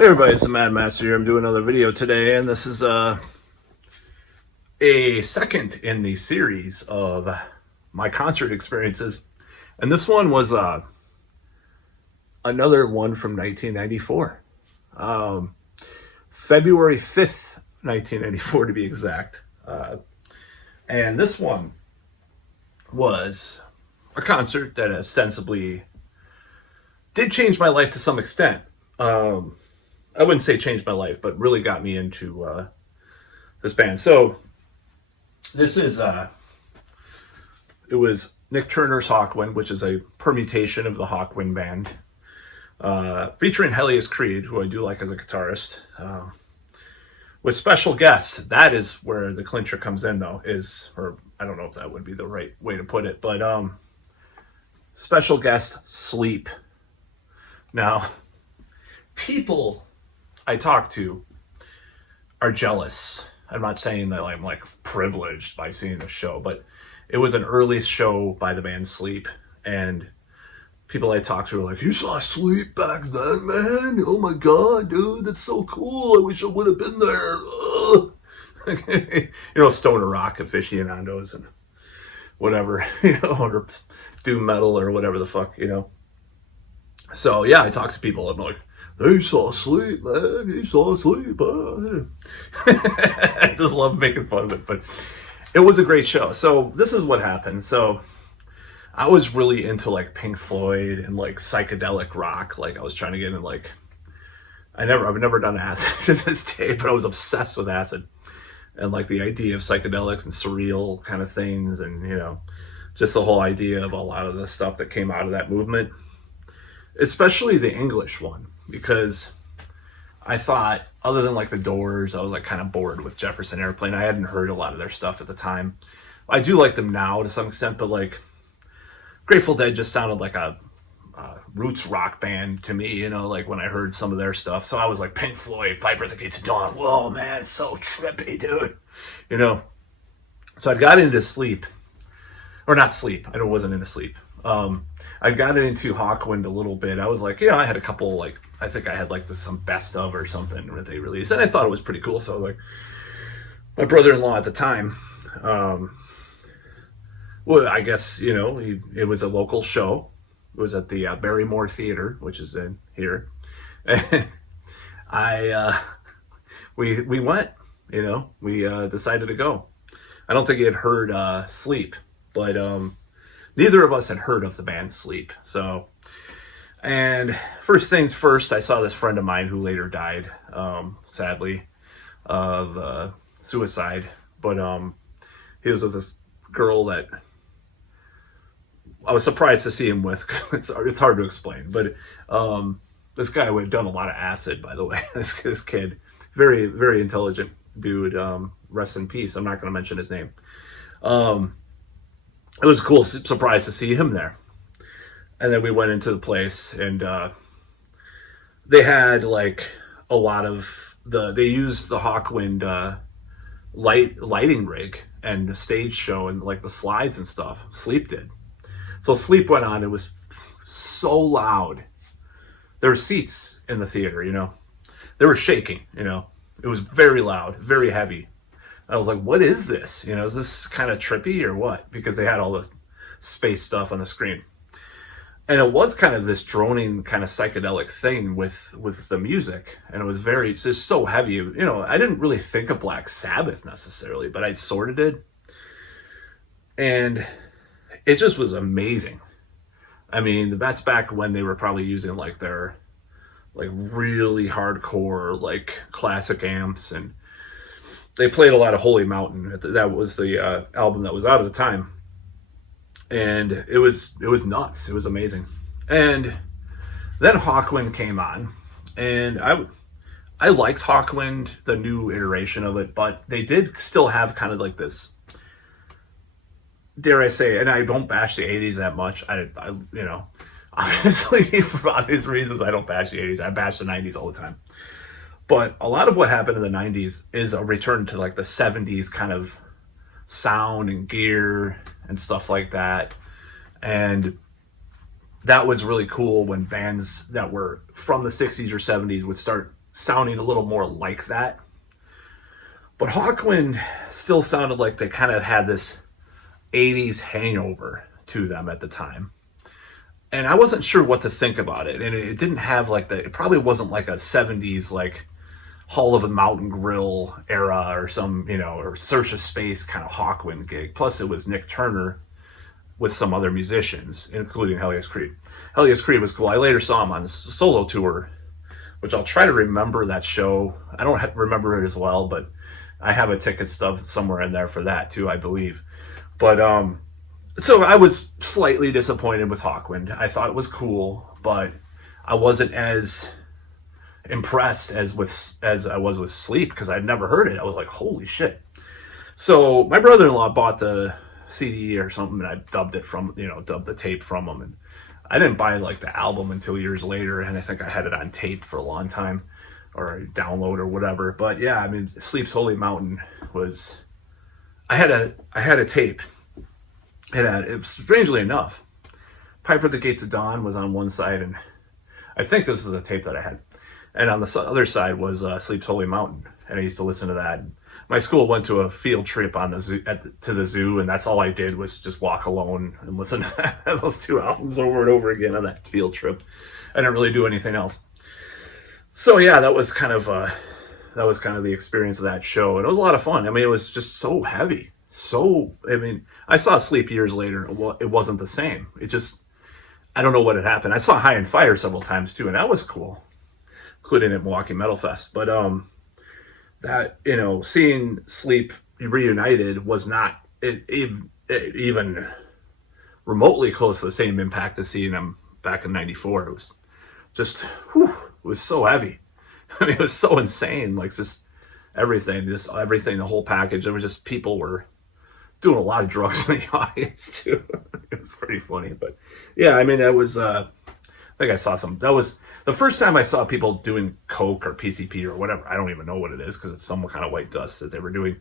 Hey everybody, it's the Mad Master here. I'm doing another video today, and this is a second in the series of my concert experiences. And this one was another one from 1994. February 5th, 1994 to be exact. And this one was a concert that ostensibly did change my life to some extent. I wouldn't say changed my life, but really got me into this band. So this is, it was Nick Turner's Hawkwind, which is a permutation of the Hawkwind band, featuring Helios Creed, who I do like as a guitarist, with special guests. That is where the clincher comes in, though, or I don't know if that would be the right way to put it, but special guest Sleep. Now, people I talk to are jealous. I'm not saying that I'm like privileged by seeing the show, but it was an early show by the band Sleep, and people I talked to were like, "You saw Sleep back then, man? Oh my god, dude, that's so cool. I wish I would have been there." You know, stoner rock aficionados and whatever, or doom metal or whatever the fuck, So yeah, I talk to people. I'm like, "They saw Sleep, man. He saw Sleep." I just love making fun of it, but it was a great show. So this is what happened. So I was really into like Pink Floyd and like psychedelic rock. Like I was trying to get in like, I've never done acid to this day, but I was obsessed with acid and like the idea of psychedelics and surreal kind of things, and just the whole idea of a lot of the stuff that came out of that movement. Especially the English one, because I thought, other than like the Doors, I was like kind of bored with Jefferson Airplane. I hadn't heard a lot of their stuff at the time. I do like them now to some extent, but like Grateful Dead just sounded like a roots rock band to me, like when I heard some of their stuff. So I was like, Pink Floyd, Piper at the Gates of Dawn. Whoa, man, it's so trippy, dude. So I got into Sleep, or not Sleep. I wasn't into Sleep. I got into Hawkwind a little bit. I was like, I had a couple, like, I think I had like some best of or something that they released, and I thought it was pretty cool. So like, my brother-in-law at the time, well, I guess, it was a local show. It was at the Barrymore Theater, which is in here. And we went, we decided to go. I don't think he had heard Sleep, but neither of us had heard of the band Sleep. So, and first things first, I saw this friend of mine who later died, sadly, of suicide. But he was with this girl that I was surprised to see him with. It's hard to explain, but this guy would have done a lot of acid, by the way. This kid, very, very intelligent dude. Rest in peace. I'm not going to mention his name. It was a cool surprise to see him there. And then we went into the place, and they had like a lot of they used the Hawkwind lighting rig and stage show and like the slides and stuff. Sleep did. So Sleep went on. It was so loud. There were seats in the theater, They were shaking, It was very loud, very heavy. I was like, what is this? Is this kind of trippy or what? Because they had all this space stuff on the screen. And it was kind of this droning kind of psychedelic thing with the music. And it was it's just so heavy. I didn't really think of Black Sabbath necessarily, but I sort of did. And it just was amazing. I mean, that's back when they were probably using like their like really hardcore like classic amps, and they played a lot of Holy Mountain. That was the album that was out at the time, and it was nuts. It was amazing. And then Hawkwind came on, and I liked Hawkwind, the new iteration of it, but they did still have kind of like this, dare I say, and I don't bash the 80s that much. I obviously for obvious reasons, I don't bash the 80s. I bash the 90s all the time. But a lot of what happened in the 90s is a return to like the 70s kind of sound and gear and stuff like that. And that was really cool when bands that were from the 60s or 70s would start sounding a little more like that. But Hawkwind still sounded like they kind of had this 80s hangover to them at the time. And I wasn't sure what to think about it. And it didn't have like it probably wasn't like a 70s like Hall of the Mountain Grill era or some, or Search of Space kind of Hawkwind gig. Plus it was Nick Turner with some other musicians, including Helios Creed. Helios Creed was cool. I later saw him on a solo tour, which I'll try to remember that show. I don't remember it as well, but I have a ticket stub somewhere in there for that too, I believe. But so I was slightly disappointed with Hawkwind. I thought it was cool, but I wasn't as impressed as I was with Sleep, because I'd never heard it. I was like, holy shit. So my brother-in-law bought the CD or something, and I dubbed the tape from him. And I didn't buy like the album until years later, and I think I had it on tape for a long time, or download or whatever. But yeah, I mean, Sleep's Holy Mountain was, I had a tape. It was, strangely enough, Piper at the Gates of Dawn was on one side, and I think this is a tape that I had. And on the other side was Sleep's Holy Mountain, and I used to listen to that. My school went to a field trip on the zoo, to the zoo, and that's all I did was just walk alone and listen to those two albums over and over again on that field trip. I didn't really do anything else. So yeah, that was kind of the experience of that show, and it was a lot of fun. I mean, it was just so heavy. I saw Sleep years later. It wasn't the same. It just, I don't know what had happened. I saw High and Fire several times too, and that was cool, including at Milwaukee Metal Fest. But that, seeing Sleep reunited was not even remotely close to the same impact as seeing them back in '94. It was just, it was so heavy. I mean, it was so insane. Like just everything, the whole package. There was just, people were doing a lot of drugs in the audience too. It was pretty funny. But yeah, I mean, that was, I think I saw that was the first time I saw people doing coke or PCP or whatever. I don't even know what it is, because it's some kind of white dust that they were doing,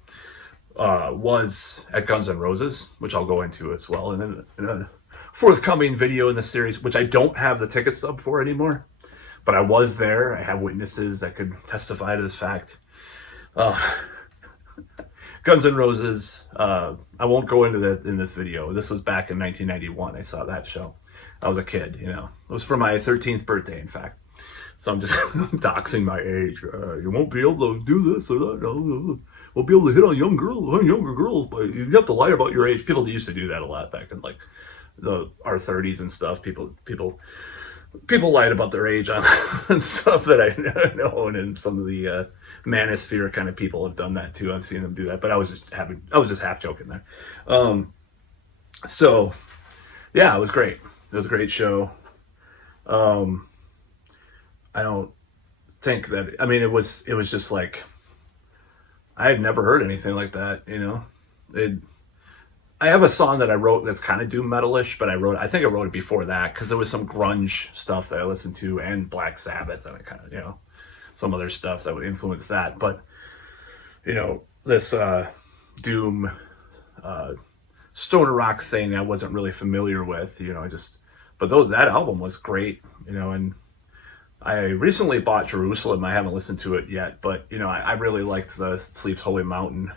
was at Guns N' Roses, which I'll go into as well. And then in a forthcoming video in the series, which I don't have the ticket stub for anymore, but I was there. I have witnesses that could testify to this fact. Guns N' Roses, I won't go into that in this video. This was back in 1991. I saw that show. I was a kid, It was for my 13th birthday, in fact. So I'm just doxing my age. You won't be able to do this or that. No. Won't be able to hit on younger girls, but you have to lie about your age. People used to do that a lot back in like our 30s and stuff. People lied about their age on stuff that I know, and some of the manosphere kind of people have done that too. I've seen them do that, but I was just half joking there. So yeah, it was great. It was a great show. I don't think that, I mean, it was just like, I had never heard anything like that, I have a song that I wrote that's kind of doom metal-ish, but I think I wrote it before that, because there was some grunge stuff that I listened to, and Black Sabbath, and I kind of, some other stuff that would influence that. But, this doom stoner rock thing I wasn't really familiar with, but that album was great, and I recently bought Jerusalem. I haven't listened to it yet, but, I really liked the Sleep's Holy Mountain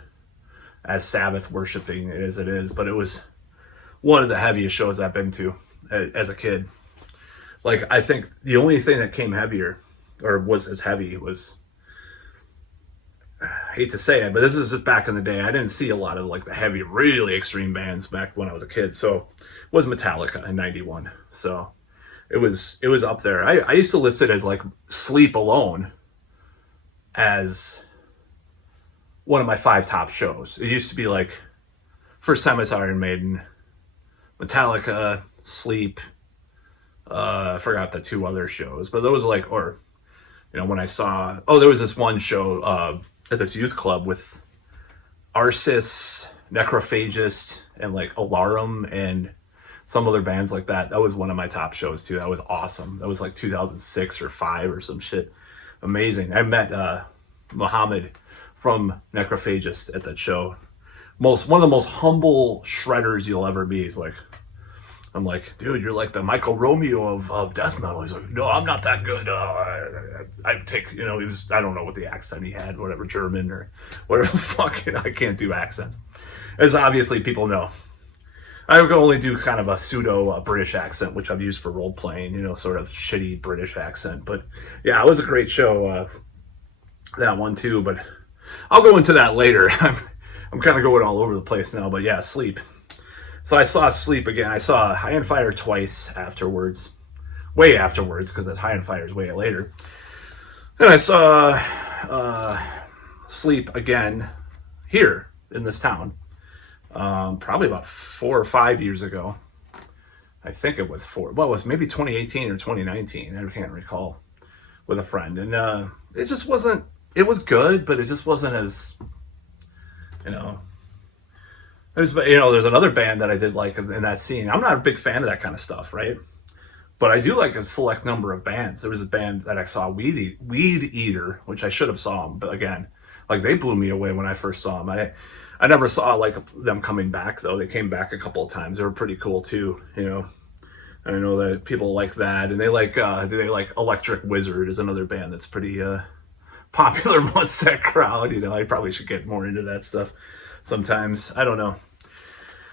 as Sabbath worshiping as it is, but it was one of the heaviest shows I've been to as a kid. Like, I think the only thing that came heavier, or was as heavy, was, I hate to say it, but this is just back in the day. I didn't see a lot of like the heavy, really extreme bands back when I was a kid. So it was Metallica in '91. So it was up there. I used to list it as like Sleep alone as one of my 5 top shows. It used to be like, first time I saw Iron Maiden, Metallica, Sleep, I forgot the 2 other shows, but those like, or, when I saw, there was this one show at this youth club with Arsis, Necrophagist, and like Alarum, and some other bands like that. That was one of my top shows too. That was awesome. That was like 2006 or 5 or some shit. Amazing. I met Muhammad from Necrophagist at that show. One of the most humble shredders you'll ever be. He's like I'm like, dude, you're like the Michael Romeo of death metal. He's like, no, I'm not that good. I take, he was, I don't know what the accent he had, whatever, German or whatever the fuck. I can't do accents. As obviously people know. I can only do kind of a pseudo British accent, which I've used for role playing, sort of shitty British accent. But yeah, it was a great show, that one too. But I'll go into that later. I'm kind of going all over the place now. But yeah, Sleep. So I saw Sleep again. I saw High on Fire twice afterwards. Way afterwards, because High on Fire is way later. And I saw Sleep again here in this town. Probably about 4 or 5 years ago. I think it was maybe 2018 or 2019. I can't recall, with a friend. And it just wasn't, it was good, but it just wasn't as, there's another band that I did like in that scene. I'm not a big fan of that kind of stuff, right? But I do like a select number of bands. There was a band that I saw, Weed Eater, which I should have saw them, but again, like they blew me away when I first saw them. I never saw like them coming back though. They came back a couple of times. They were pretty cool too, I know that people like that, and they like Electric Wizard is another band that's pretty popular amongst that crowd. I probably should get more into that stuff sometimes. I don't know.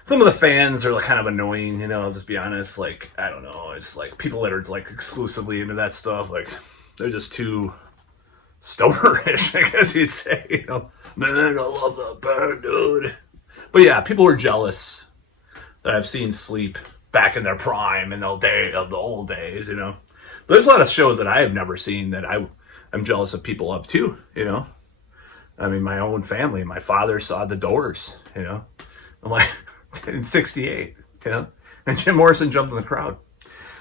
Some of the fans are like kind of annoying, I'll just be honest. Like, I don't know. It's like people that are like exclusively into that stuff, like they're just too stonerish, I guess you'd say. Man, I love that band, dude. But yeah, people were jealous that I've seen Sleep back in their prime in the old days, There's a lot of shows that I have never seen that I'm jealous of people of too, I mean, my own family, my father saw The Doors, I'm like, in 68, and Jim Morrison jumped in the crowd,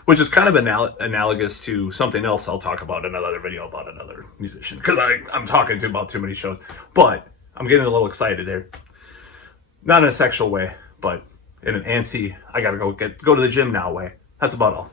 which is kind of analogous to something else I'll talk about in another video about another musician, because I'm talking about too many shows, but I'm getting a little excited there. Not in a sexual way, but in an antsy, I gotta go to the gym now way. That's about all.